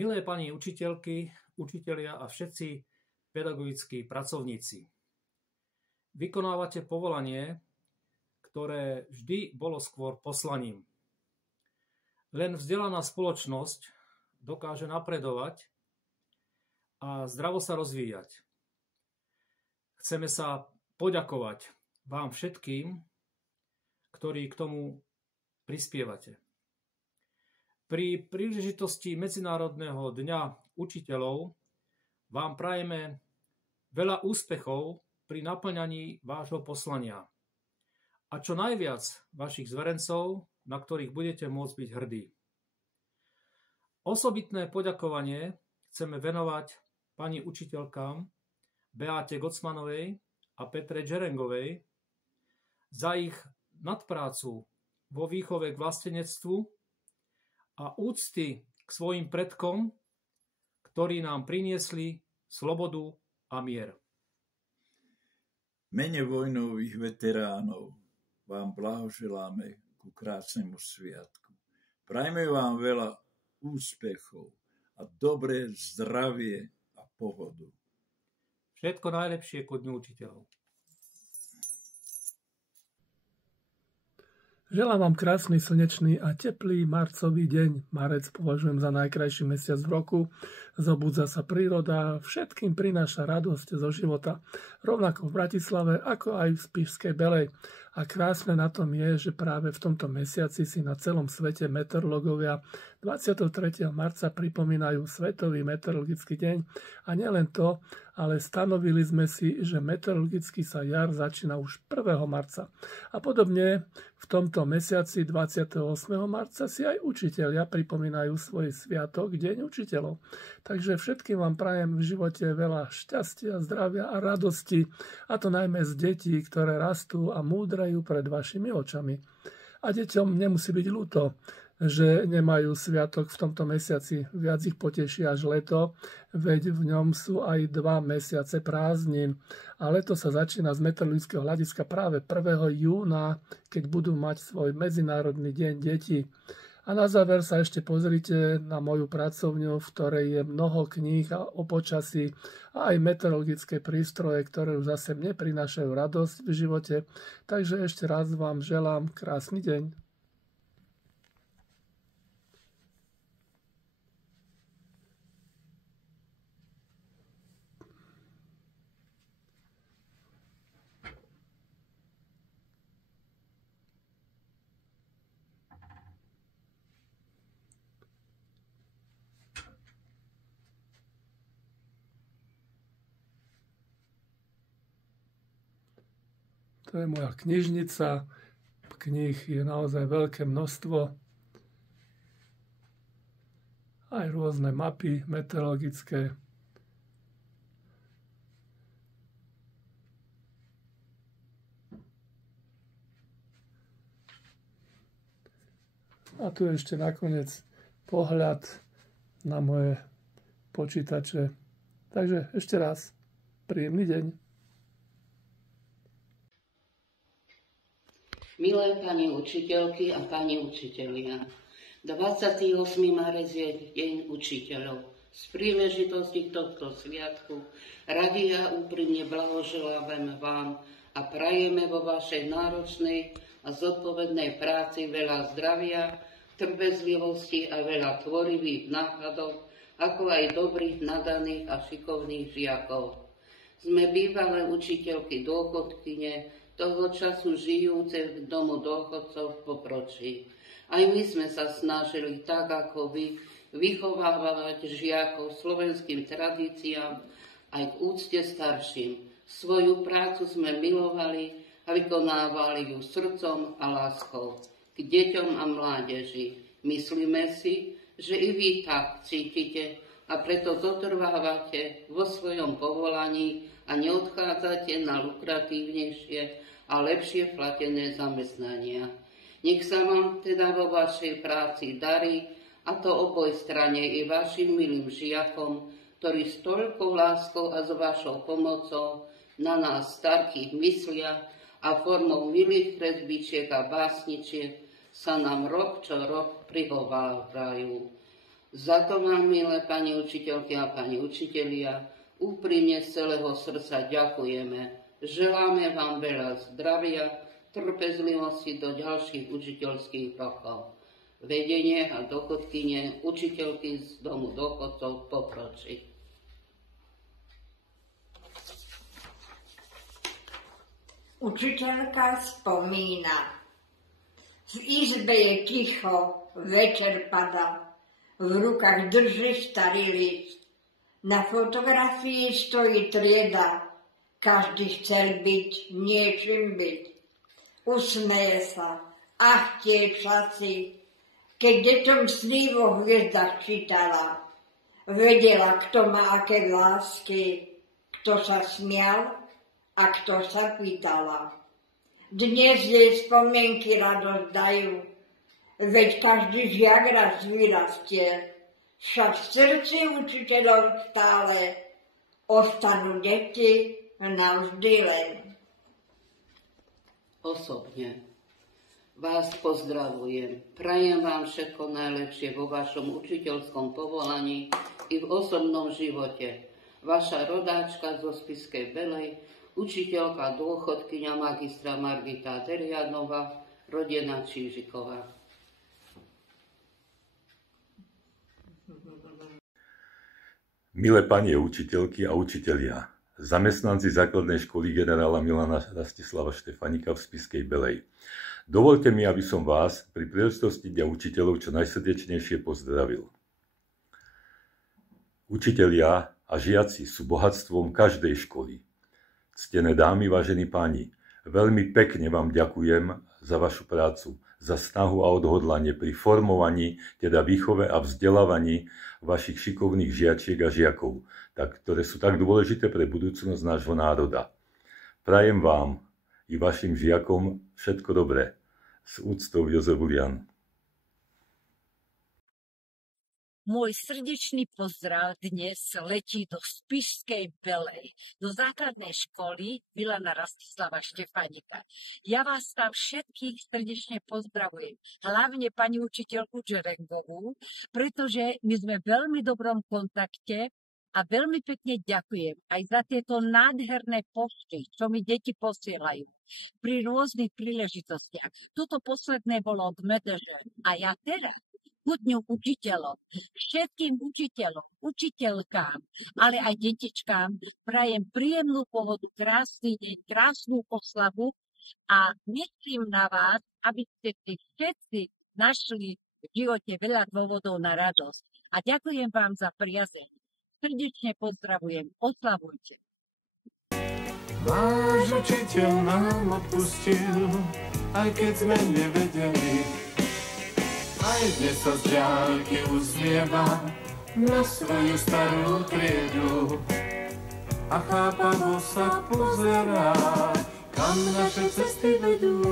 Milé pani učiteľky, učitelia a všetci pedagogickí pracovníci. Vykonávate povolanie, ktoré vždy bolo skôr poslaním. Len vzdelaná spoločnosť dokáže napredovať a zdravo sa rozvíjať. Chceme sa poďakovať vám všetkým, ktorí k tomu prispievate. Pri príležitosti Medzinárodného dňa učiteľov vám prajeme veľa úspechov pri naplňaní vášho poslania a čo najviac vašich zverencov, na ktorých budete môcť byť hrdí. Osobitné poďakovanie chceme venovať pani učiteľkám Beáte Gocmanovej a Petre Džerengovej za ich nadprácu vo výchove k vlastenectvu a úcty k svojim predkom, ktorí nám priniesli slobodu a mier. Mene vojnových veteránov vám blahoželáme ku krásnemu sviatku. Prajme vám veľa úspechov a dobré zdravie a pohodu. Všetko najlepšie ku Dňu učiteľov. Želám vám krásny, slnečný a teplý marcový deň. Marec považujem za najkrajší mesiac v roku. Zobudza sa príroda, všetkým prináša radosť zo života. Rovnako v Bratislave, ako aj v Spišskej Belej. A krásne na tom je, že práve v tomto mesiaci si na celom svete meteorológovia 23. marca pripomínajú Svetový meteorologický deň. A nielen to, ale stanovili sme si, že meteorologicky sa jar začína už 1. marca. A podobne v tomto mesiaci 28. marca si aj učitelia pripomínajú svoj sviatok, Deň učiteľov. Takže všetkým vám prajem v živote veľa šťastia, zdravia a radosti, a to najmä z detí, ktoré rastú a múdrajú pred vašimi očami. A deťom nemusí byť ľúto, že nemajú sviatok v tomto mesiaci. Viac ich poteší až leto, veď v ňom sú aj 2 mesiace prázdnin. A leto sa začína z meteorologického hľadiska práve 1. júna, keď budú mať svoj Medzinárodný deň detí. A na záver sa ešte pozrite na moju pracovňu, v ktorej je mnoho kníh o počasí a aj meteorologické prístroje, ktoré už zase mne prinášajú radosť v živote. Takže ešte raz vám želám krásny deň. To je moja knižnica. Kníh je naozaj veľké množstvo. Aj rôzne mapy meteorologické. A tu ešte nakoniec pohľad na moje počítače. Takže ešte raz príjemný deň. Milé pani učiteľky a pani učitelia, 28. marec je Deň učiteľov. Z príležitosti tohto sviatku radi a úprimne blahoželáme vám a prajeme vo vašej náročnej a zodpovednej práci veľa zdravia, trpezlivosti a veľa tvorivých nápadov, ako aj dobrých, nadaných a šikovných žiakov. Sme bývalé učiteľky dôchodkyne, toho času žijúce v domu dôchodcov v Popročí. Aj my sme sa snažili tak ako vy vychovávať žiakov slovenským tradíciám aj k úcte starším. Svoju prácu sme milovali a vykonávali ju srdcom a láskou k deťom a mládeži. Myslíme si, že i vy tak cítite a preto zotrvávate vo svojom povolaní a neodchádzate na lukratívnejšie a lepšie platené zamestnania. Nech sa vám teda vo vašej práci darí, a to oboj strane i vašim milým žiakom, ktorí s toľkou láskou a s vašou pomocou na nás starkých myslia a formou milých kresbičiek a básničiek sa nám rok čo rok prihovárajú. Za to vám, milé pani učiteľky a pani učitelia, úprimne z celého srdca ďakujeme. Želáme vám veľa zdravia, trpezlivosti do ďalších učiteľských rokov. Vedenie a dôchodkyne učiteľky z domu dôchodcov Pokročí. Učiteľka spomína. V izbe je ticho, večer padá. V rukách drží starý list. Na fotografii stojí trieda. Každý chcel byť, niečím byť. Usmeje sa. Ach, tie časy, keď deťom sny vo hviezdach čítala. Vedela, kto má aké lásky, kto sa smial a kto sa pýtala. Dnes jej spomienky radosť dajú, veď každý žiak raz vyrastie, však v srdci učiteľov stále ostanú deti navždy len. Osobne vás pozdravujem. Prajem vám všetko najlepšie vo vašom učiteľskom povolaní i v osobnom živote. Vaša rodáčka zo Spišskej Belej, učiteľka dôchodkyňa magistra Margita Derianová, rodená Čížiková. Milé pani učiteľky a učitelia, zamestnanci základnej školy generála Milana Rastislava Štefanika v Spišskej Belej. Dovoľte mi, aby som vás pri príležitosti Dňa učiteľov čo najsrdečnejšie pozdravil. Učitelia a žiaci sú bohatstvom každej školy. Ctené dámy, vážení páni, veľmi pekne vám ďakujem za vašu prácu, za snahu a odhodlanie pri formovaní, teda výchove a vzdelávaní vašich šikovných žiačiek a žiakov, ktoré sú tak dôležité pre budúcnosť nášho národa. Prajem vám i vašim žiakom všetko dobré. S úctou Jozef Ulian. Môj srdečný pozdrav dnes letí do Spišskej Belej, do základnej školy Milana Rastislava Štefanika. Ja vás tam všetkých srdečne pozdravujem, hlavne pani učiteľku Džerengovú, pretože my sme v veľmi dobrom kontakte a veľmi pekne ďakujem aj za tieto nádherné pošty, čo mi deti posielajú pri rôznych príležitostiach. Toto posledné bolo k Medežle a ja teraz ku Dňu učiteľov, všetkým učiteľom, učiteľkám, ale aj detičkám prajem príjemnú pohodu, krásny deň, krásnu oslavu a myslím na vás, aby ste si všetci našli v živote veľa dôvodov na radosť. A ďakujem vám za priazeň. Srdečne pozdravujem, oslavujte. Náš učiteľ nám odpustil, aj keď sme nevedeli. Aj dnes sa z diaľky usmieva na svoju starú triedu a chápavo sa pozerá, kam naše cesty vedú.